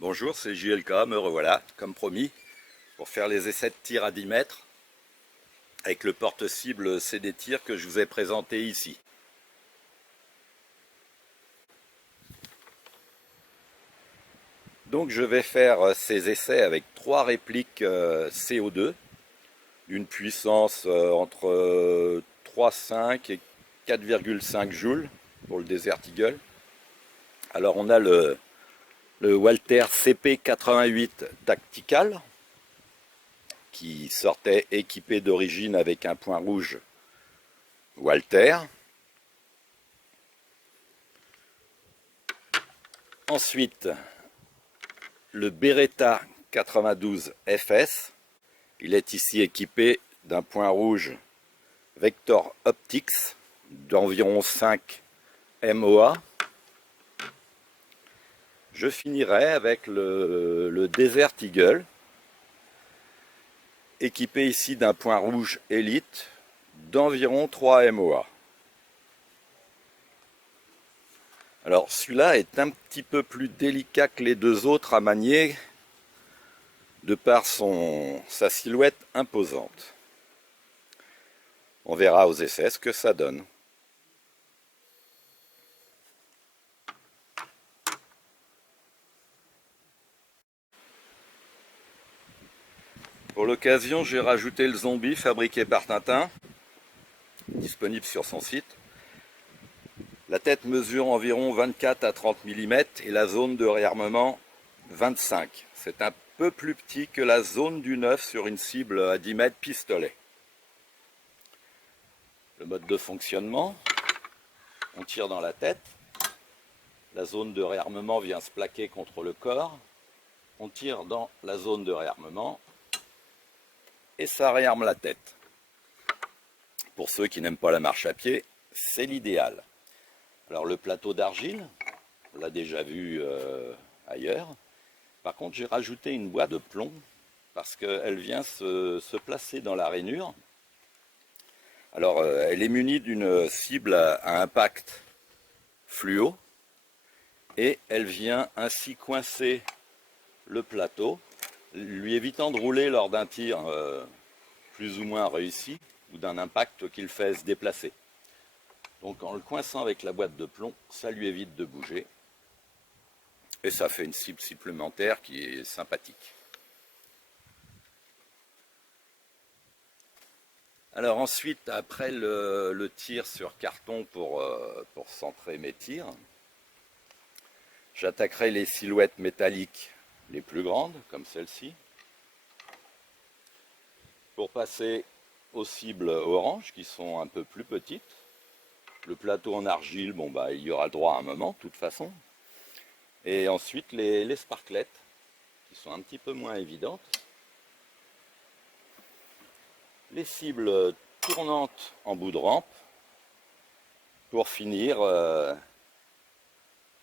Bonjour, c'est JLK, me revoilà, comme promis, pour faire les essais de tir à 10 mètres avec le porte-cible CD Tir que je vous ai présenté ici. Donc je vais faire ces essais avec 3 répliques CO2 d'une puissance entre 3,5 et 4,5 joules pour le Desert Eagle. Alors on a le Walther CP88 Tactical qui sortait équipé d'origine avec un point rouge Walther. Ensuite, le Beretta 92 FS. Il est ici équipé d'un point rouge Vector Optics d'environ 5 MOA. Je finirai avec le Desert Eagle, équipé ici d'un point rouge Elite d'environ 3 MOA. Alors celui-là est un petit peu plus délicat que les deux autres à manier, de par sa silhouette imposante. On verra aux essais ce que ça donne. Pour l'occasion, j'ai rajouté le zombie fabriqué par Tintin, disponible sur son site. La tête mesure environ 24 à 30 mm et la zone de réarmement 25. C'est un peu plus petit que la zone du 9 sur une cible à 10 mètres pistolet. Le mode de fonctionnement, on tire dans la tête, la zone de réarmement vient se plaquer contre le corps, on tire dans la zone de réarmement et ça réarme la tête. Pour ceux qui n'aiment pas la marche à pied, c'est l'idéal. Alors le plateau d'argile, on l'a déjà vu ailleurs. Par contre, j'ai rajouté une boîte de plomb parce qu'elle vient se placer dans la rainure. Alors, elle est munie d'une cible à impact fluo et elle vient ainsi coincer le plateau, lui évitant de rouler lors d'un tir plus ou moins réussi ou d'un impact qu'il fait se déplacer. Donc en le coinçant avec la boîte de plomb, ça lui évite de bouger. Et ça fait une cible supplémentaire qui est sympathique. Alors ensuite, après le tir sur carton pour centrer mes tirs, j'attaquerai les silhouettes métalliques les plus grandes, comme celle-ci, pour passer aux cibles orange, qui sont un peu plus petites. Le plateau en argile, bon bah il y aura droit à un moment, de toute façon. Et ensuite les sparklettes, qui sont un petit peu moins évidentes. Les cibles tournantes en bout de rampe, pour finir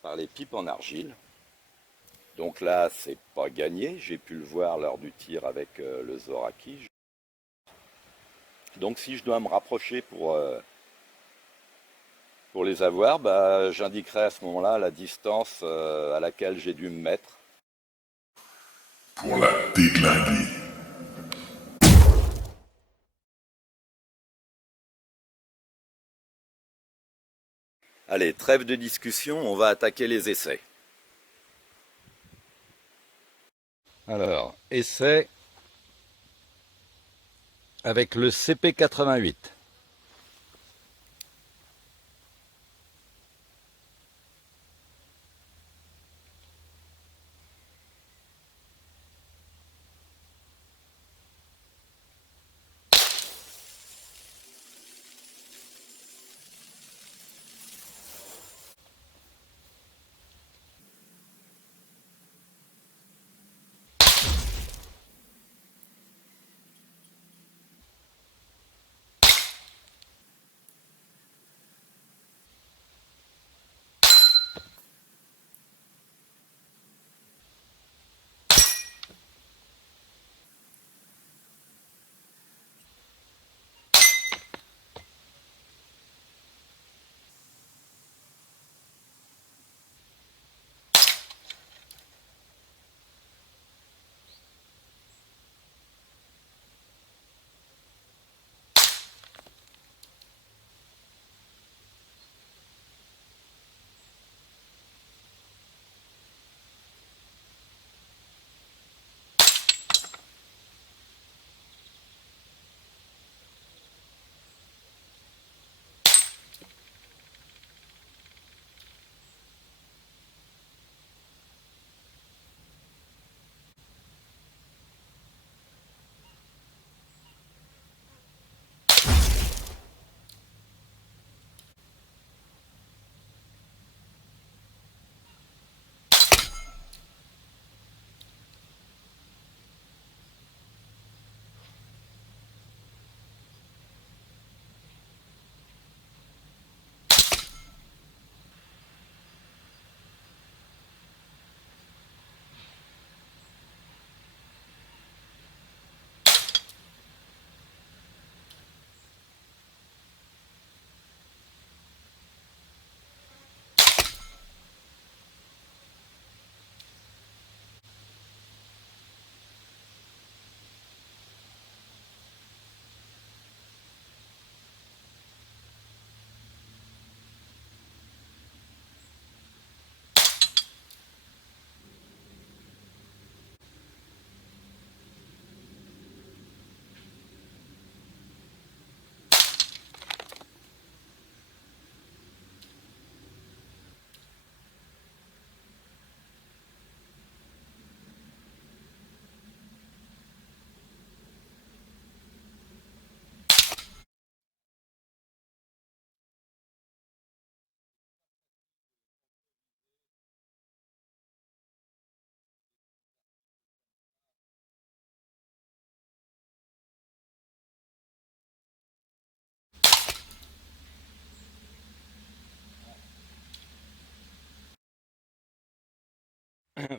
par les pipes en argile. Donc là, c'est pas gagné, j'ai pu le voir lors du tir avec le Zoraki. Donc si je dois me rapprocher pour les avoir, bah, j'indiquerai à ce moment-là la distance à laquelle j'ai dû me mettre. Pour la déglinguer. Allez, trêve de discussion, on va attaquer les essais. Alors, essai avec le CP88.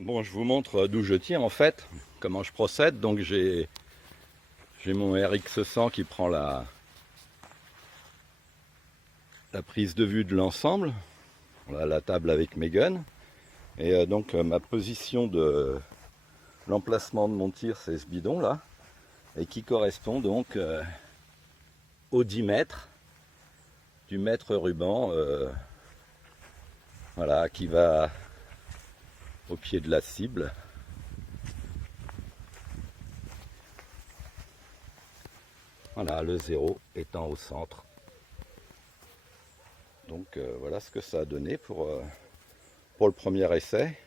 Bon, je vous montre d'où je tire en fait, comment je procède. Donc j'ai mon RX100 qui prend la prise de vue de l'ensemble. Voilà la table avec mes guns. Et donc ma position de l'emplacement de mon tir, c'est ce bidon là. Et qui correspond donc au 10 mètres du mètre ruban. Voilà, qui va au pied de la cible. Voilà, le 0 étant au centre. Donc voilà ce que ça a donné pour le premier essai.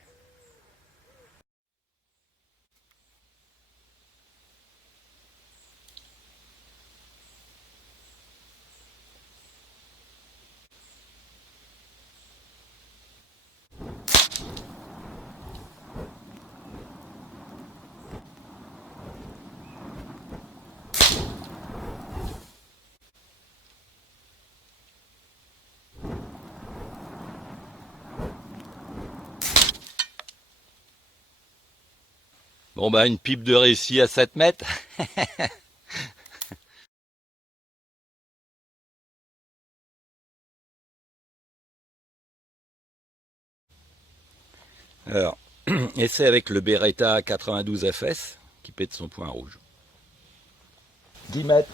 Bon bah une pipe de réussi à 7 mètres. Alors, essai avec le Beretta 92 FS qui pète son point rouge. 10 mètres.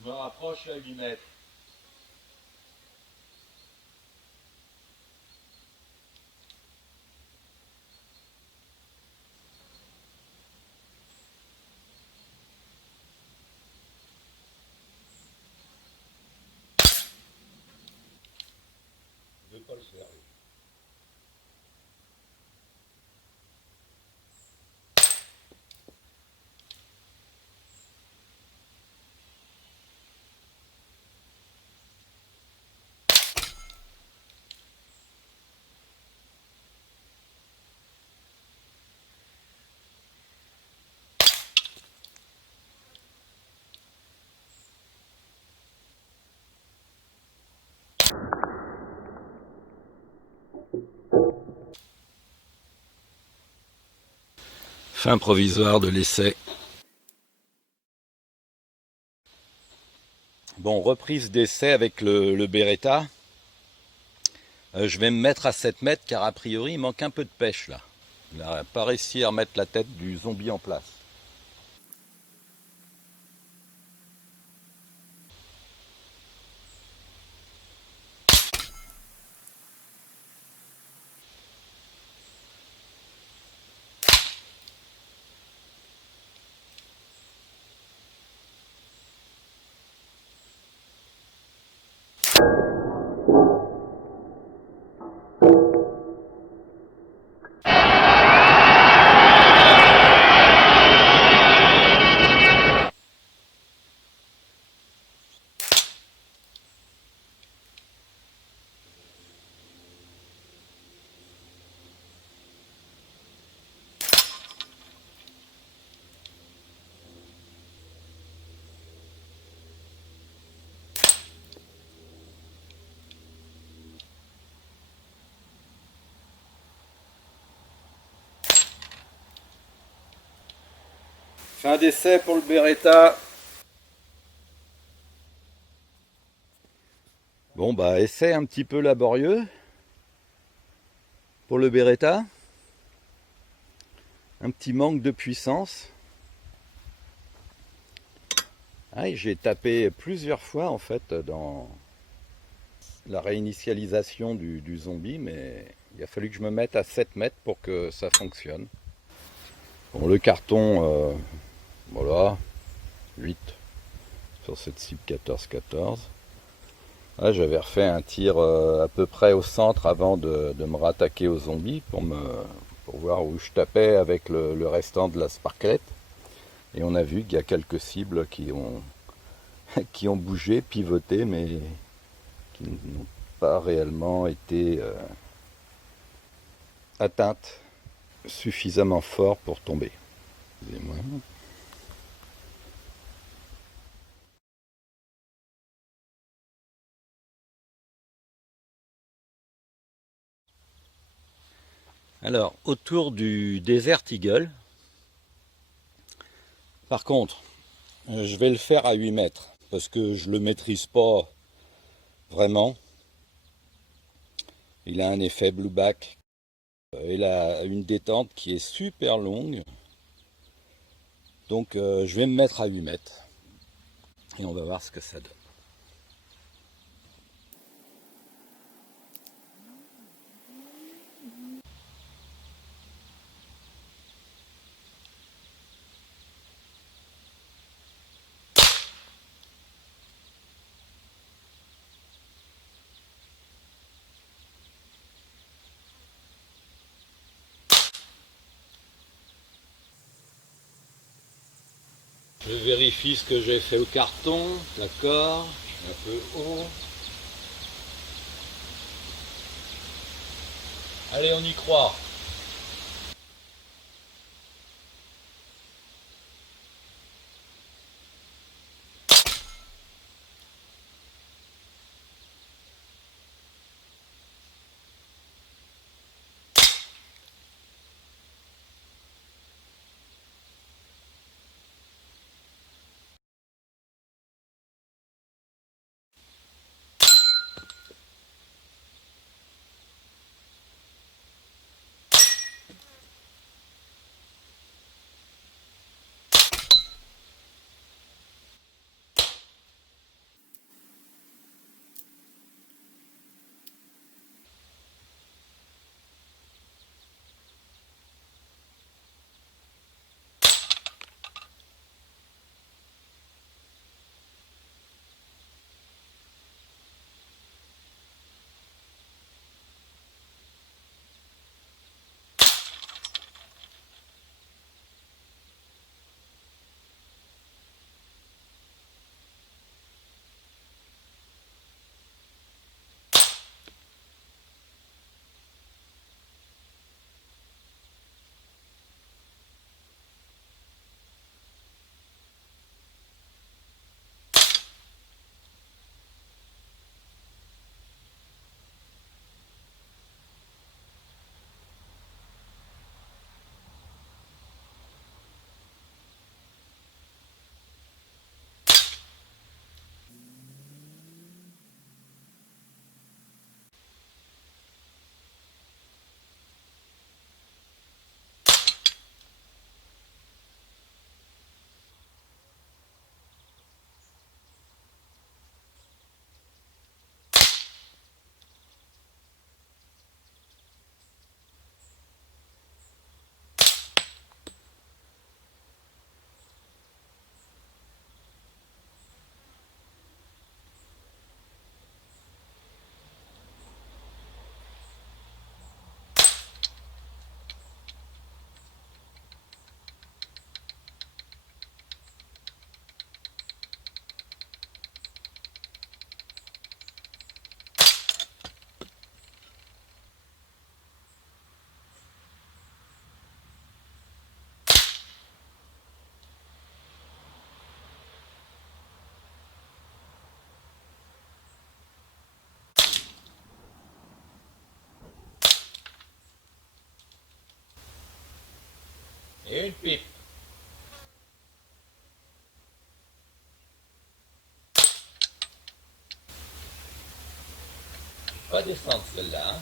Je me rapproche à 8 mètres. Je ne vais pas le faire. Fin provisoire de l'essai. Bon, reprise d'essai avec le Beretta. Je vais me mettre à 7 mètres car a priori il manque un peu de pêche là. Il n'a pas réussi à remettre la tête du zombie en place. Fin d'essai pour le Beretta. Bon bah essai un petit peu laborieux pour le Beretta. Un petit manque de puissance. Ah, j'ai tapé plusieurs fois en fait dans la réinitialisation du zombie, mais il a fallu que je me mette à 7 mètres pour que ça fonctionne. Bon, le carton, voilà, 8 sur cette cible 14-14. Là, j'avais refait un tir à peu près au centre avant de me rattaquer aux zombies pour voir où je tapais avec le restant de la sparklette. Et on a vu qu'il y a quelques cibles qui ont bougé, pivoté, mais qui n'ont pas réellement été atteintes suffisamment fort pour tomber. Excusez-moi. Alors, autour du Desert Eagle, par contre, je vais le faire à 8 mètres, parce que je ne le maîtrise pas vraiment. Il a un effet blue back. Il a une détente qui est super longue. Donc je vais me mettre à 8 mètres. Et on va voir ce que ça donne. Je vérifie ce que j'ai fait au carton. D'accord. Un peu haut. Allez, on y croit. Et une pipe. pas descendre celle-là. Hein.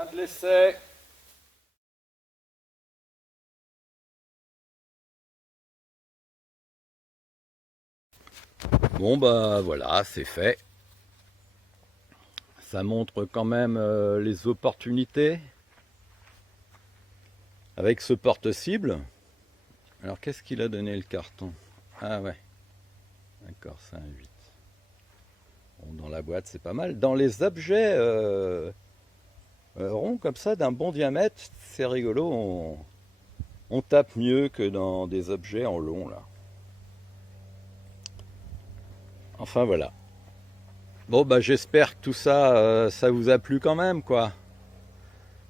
Un de l'essai. Bon bah voilà, c'est fait. Ça montre quand même les opportunités avec ce porte-cible. Alors qu'est-ce qu'il a donné le carton? Ah ouais, d'accord, c'est un 8. Bon, dans la boîte c'est pas mal. Dans les objets ronds comme ça, d'un bon diamètre, c'est rigolo, on tape mieux que dans des objets en long là. Enfin voilà. Bon bah j'espère que tout ça, ça vous a plu quand même quoi.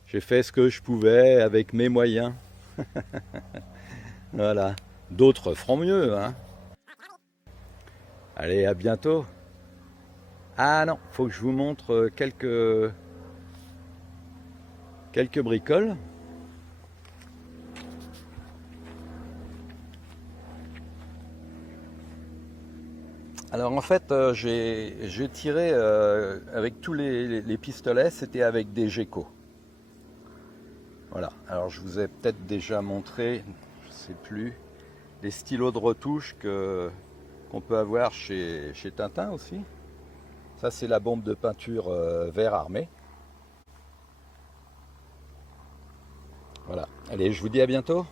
J'ai fait ce que je pouvais avec mes moyens. Voilà. D'autres feront mieux, hein. Allez, à bientôt. Ah non, faut que je vous montre quelques bricoles. Alors en fait, j'ai tiré avec tous les pistolets, c'était avec des Geco. Voilà, alors je vous ai peut-être déjà montré, je sais plus, les stylos de retouche qu'on peut avoir chez Tintin aussi. Ça c'est la bombe de peinture vert armé. Voilà, allez, je vous dis à bientôt.